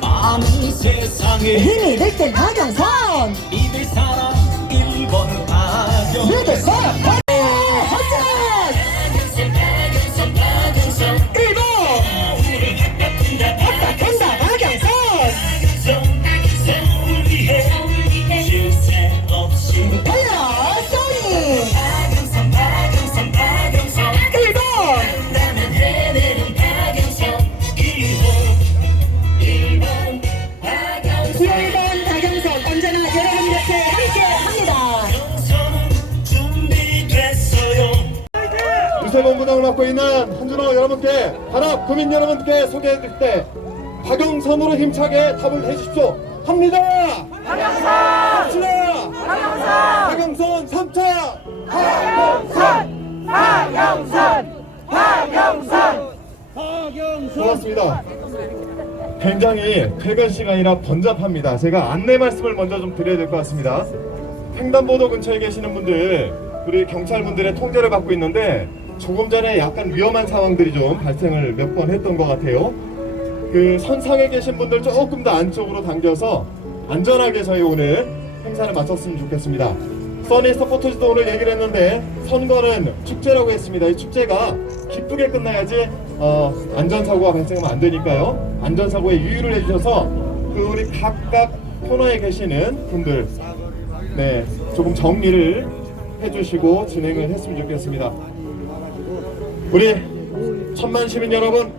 많은 세상에 힘이 될땐 박영선. 믿을 사람 1번 가정 믿을 사람 맡고 있는 한준호 여러분께 하나 국민 여러분께 소개해드릴 때 박영선으로 힘차게 답을 해주십시오. 합니다! 박영선 박영선 박영선 3차! 박영선 박영선 박영선 고맙습니다. 굉장히 퇴근 시간이라 번잡합니다. 제가 안내 말씀을 먼저 좀 드려야 될 것 같습니다. 횡단보도 근처에 계시는 분들 우리 경찰분들의 통제를 받고 있는데 조금 전에 약간 위험한 상황들이 좀 발생을 몇 번 했던 것 같아요. 그 선상에 계신 분들 조금 더 안쪽으로 당겨서 안전하게 저희 오늘 행사를 마쳤으면 좋겠습니다. 써니 서포터즈도 오늘 얘기를 했는데 선거는 축제라고 했습니다. 이 축제가 기쁘게 끝나야지 어, 안전사고가 발생하면 안 되니까요. 안전사고에 유의를 해주셔서 그 우리 각각 코너에 계시는 분들 네, 조금 정리를 해주시고 진행을 했으면 좋겠습니다. 우리 천만 시민 여러분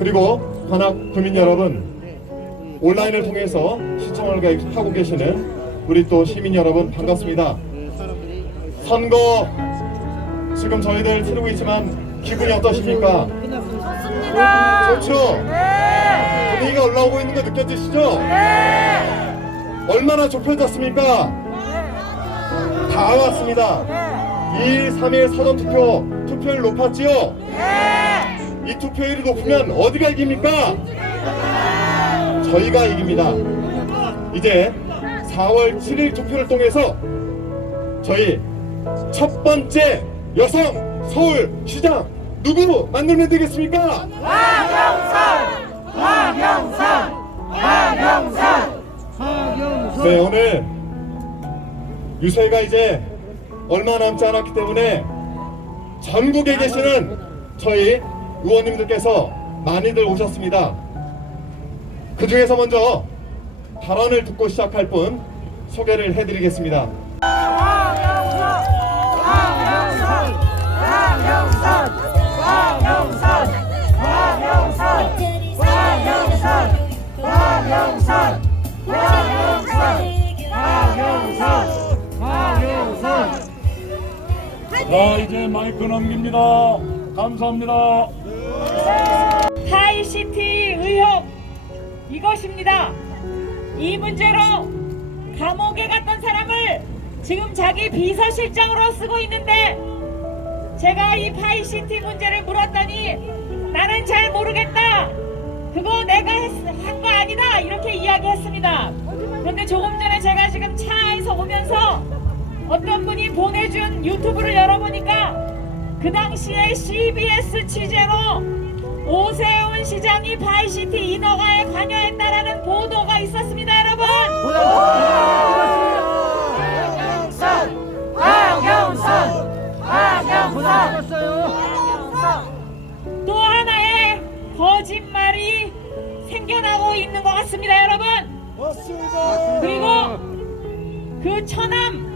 그리고 관악 구민 여러분 온라인을 통해서 시청을 하고 계시는 우리 또 시민 여러분 반갑습니다. 선거 지금 저희들 치르고 있지만 기분이 어떠십니까? 좋죠? 분위기가 올라오고 있는 거 느껴지시죠? 얼마나 좁혀졌습니까? 다 왔습니다. 2일, 3일 사전투표 투표율 높았지요? 이 투표율이 높으면 어디가 이깁니까? 저희가 이깁니다. 이제 4월 7일 투표를 통해서 저희 첫 번째 여성 서울시장 누구 만들면 되겠습니까? 네 오늘 유세가 이제 얼마 남지 않았기 때문에 전국에 계시는 저희 의원님들께서 많이들 오셨습니다. 그 중에서 먼저 발언을 듣고 시작할 분 소개를 해드리겠습니다. 자 이제 마이크 넘깁니다. 감사합니다. 하이시티 의혹 이것입니다. 이 문제로 감옥에 갔던 사람을 지금 자기 비서실장으로 쓰고 있는데 제가 이 파이시티 문제를 물었더니 나는 잘 모르겠다. 그거 내가 한 거 아니다. 이렇게 이야기했습니다. 그런데 조금 전에 제가 지금 차에서 오면서 어떤 분이 보내준 유튜브를 열어보니까 그 당시에 CBS 취재로 오세훈 시장이 바이시티 인허가에 관여했다라는 보도가 있었습니다, 여러분. 또 하나의 거짓말이 생겨나고 있는 것 같습니다, 여러분. 그리고 그 처남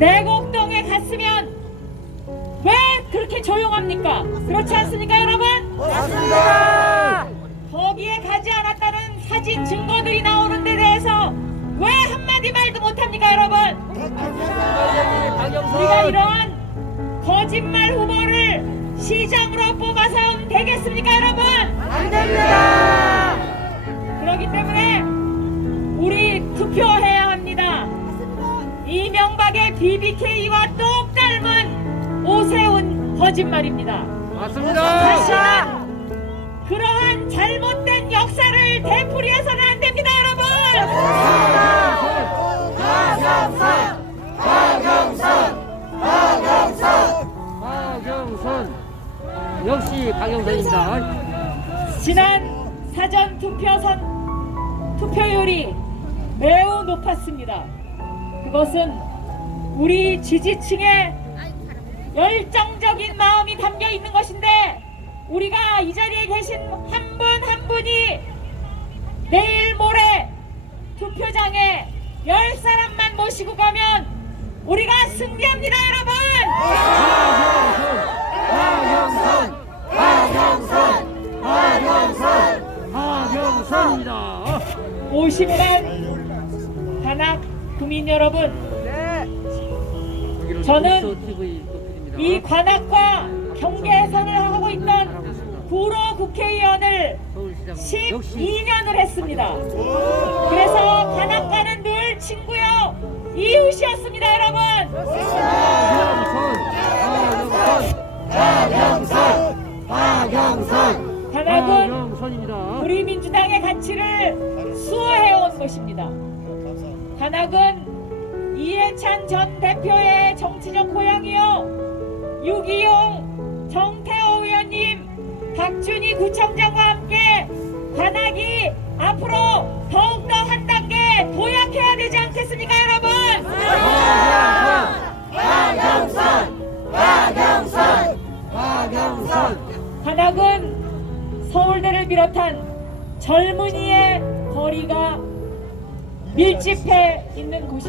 내곡동에 갔으면 왜 그렇게 조용합니까? 그렇지 않습니까, 여러분? 거기에 가지 않았다는 사진 증거들이 나오는 데 대해서 왜 한마디 말도 못합니까, 여러분? 우리가 이러한 거짓말 후보를 시장으로 뽑아서 되겠습니까, 여러분? 안 됩니다! 그렇기 때문에 우리 합니다. 이명박의 BBK와 똑 닮은 오세훈 거짓말입니다. 맞습니다. 다시는 그러한 잘못된 역사를 되풀이해서는 안 됩니다, 여러분. 박영선, 박영선, 박영선, 박영선. 역시 박영선입니다. 지난 사전 투표 선 투표율이 매우 높았습니다. 그것은 우리 지지층의 열정적인 마음이 담겨 있는 것인데 우리가 이 자리에 계신 한 분 한 분이 내일 모레 투표장에 열 사람만 모시고 가면 우리가 승리합니다 여러분! 하경선입니다. 50만 관악 국민 여러분 저는 이 관악과 경계선을 하고 있던 구로 국회의원을 12년을 했습니다. 그래서 관악과는 늘 친구요 이웃이었습니다 여러분. 관악은 하경선입니다. 우리 민주당의 가치를 수호해온 것입니다. 관악은 이해찬 전 대표의 정치적 고향이요. 유기용, 정태호 의원님, 박준희 구청장과 함께 관악이 앞으로 더욱더 한 단계 도약해야 되지 않겠습니까, 여러분? 관악은 서울대를 비롯한 젊은이의 거리가 밀집해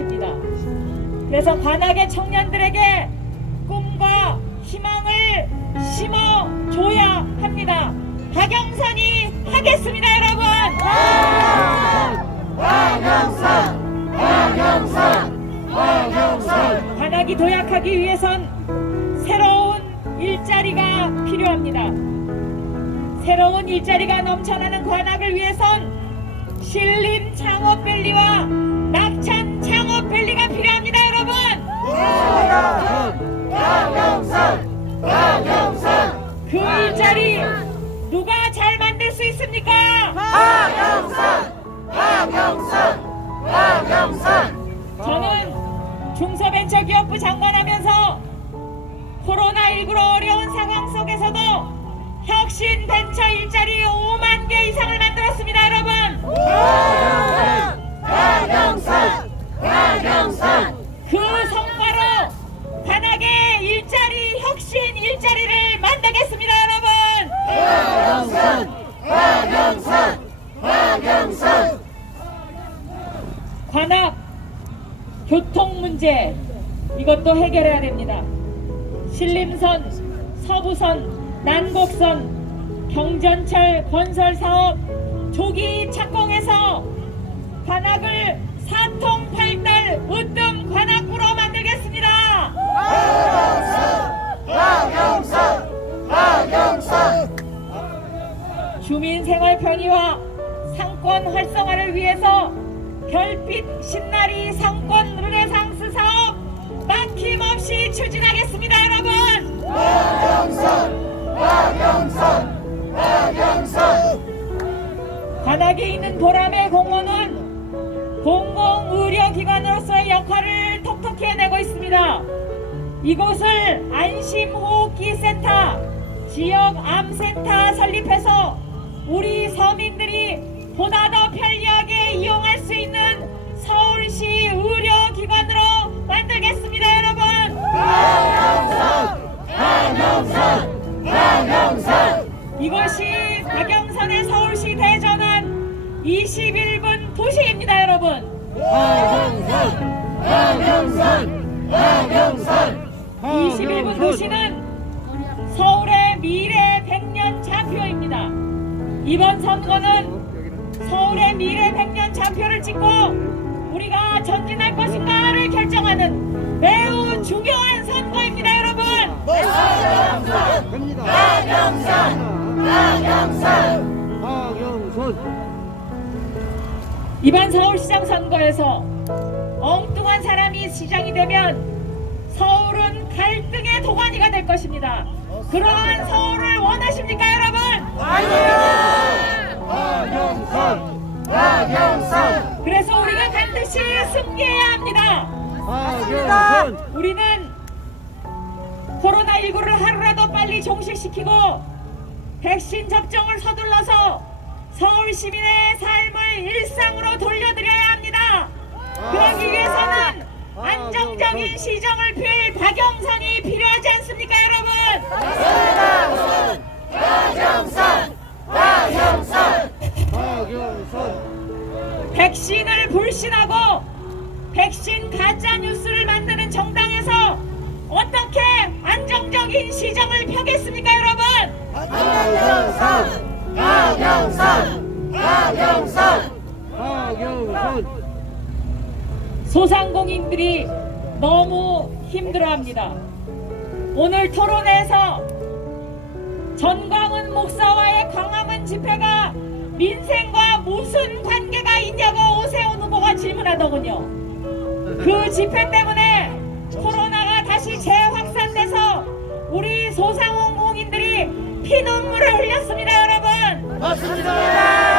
있는 곳입니다. 그래서 관악의 청년들에게 꿈과 희망을 심어 줘야 합니다. 박영선이 하겠습니다, 여러분! 관악이 도약하기 위해선 새로운 일자리가 필요합니다. 새로운 일자리가 넘쳐나는 관악을 위해선 신림 창업 저는 중소벤처기업부 장관하면서 코로나19로 어려운 상황 속에서도 혁신 벤처 일자리 5 교통 문제 이것도 해결해야 됩니다. 신림선, 서부선, 난곡선, 경전철 건설 사업 조기 착공해서 관악을 사통팔달 으뜸 관악구로 만들겠습니다. 주민 생활 편의와 상권 활성화를 위해서 별빛 신나리 상권 르네상스 사업 막힘없이 추진하겠습니다, 여러분. 관악에 있는 보람의 공원은 공공의료기관으로서의 역할을 톡톡히 해내고 있습니다. 이곳을 안심호흡기 센터, 지역 암센터 설립해서 우리 서민들이 보다 더 편리하게 이용할 수 있는 이번 선거는 서울의 미래 100년 좌표를 찍고 우리가 전진할 것인가를 결정하는 매우 중요한 선거입니다, 여러분. 이번 서울시장 선거에서 엉뚱한 사람이 시장이 되면 서울은 갈등의 도가니가 될 것입니다. 그러한 서울 반드시 승계해야 합니다. 아, 예, 맞습니다. 우리는 코로나19를 하루라도 빨리 종식시키고 백신 접종을 서둘러서 서울 시민의 삶을 일상으로 돌려드려야 합니다. 아, 그러기 위해서는 아, 안정적인 시정을 필 박영선이 필요하지 않습니까, 여러분? 박영선, 박영선, 박영선, 박영선. 백신을 불신하고 백신 가짜 뉴스를 만드는 정당에서 어떻게 안정적인 시정을 펴겠습니까, 여러분? 소상공인들이 너무 힘들어합니다. 오늘 토론에서 전광훈 목사와의 광화문 집회가 민생과 무슨 관계가 있냐고 오세훈 후보가 질문하더군요. 그 집회 때문에 코로나가 다시 재확산돼서 우리 소상공인들이 피눈물을 흘렸습니다, 여러분. 맞습니다.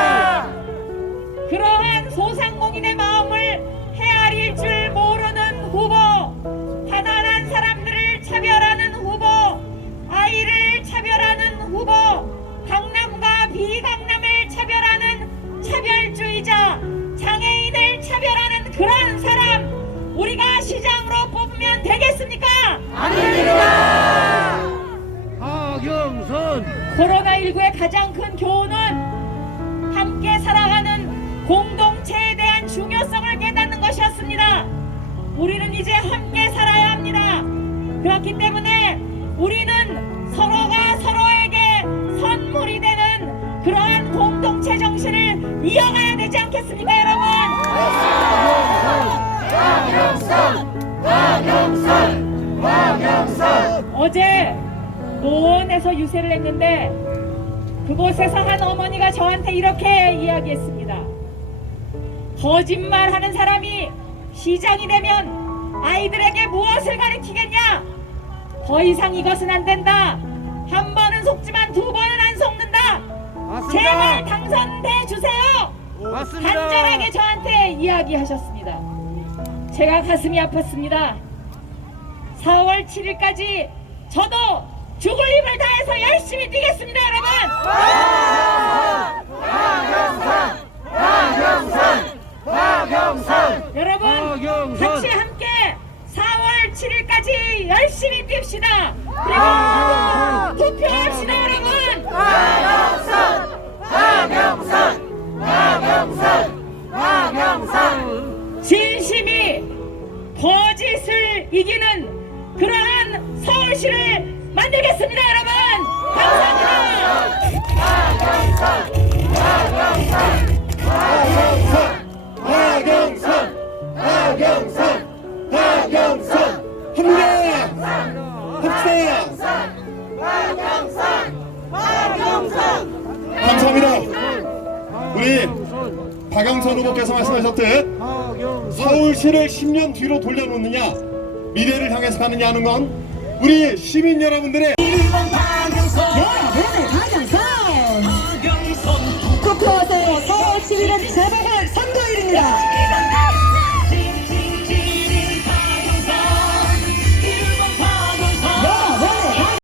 그런 사람, 우리가 시장으로 뽑으면 되겠습니까? 코로나19의 가장 큰 교훈은 함께 살아가는 공동체에 대한 중요성을 깨닫는 것이었습니다. 우리는 이제 함께 살아야 합니다. 그렇기 때문에 우리는 서로가 서로에게 선물이 되는 그러한 공동체 정신을 이어가야 되지 않겠습니까, 여러분? 어제 노원에서 유세를 했는데 그곳에서 한 어머니가 저한테 이렇게 이야기했습니다. 거짓말 하는 사람이 시장이 되면 아이들에게 무엇을 가르치겠냐? 더 이상 이것은 안 된다. 한 번은 속지만 두 번은 안. 제발 당선돼 주세요. 간절하게 저한테 이야기하셨습니다. 제가 가슴이 아팠습니다. 4월 7일까지 저도 죽을 힘을 다해서 열심히 뛰겠습니다, 여러분. 여러분 같이 함께 4월 7일까지 열심히 뜁시다. 그리고 투표합시다, 여러분. 진심이 거짓을 이기는 그러한 서울시를 만들겠습니다, 여러분. 감사합니다. 하경선! 하경선! 하경선! 합사 감사합니다 우리 박영선 후보께서 말씀하셨듯 서울시를 10년 뒤로 돌려놓느냐 미래를 향해서 가느냐 하는 건 우리 시민 여러분들의 여러분의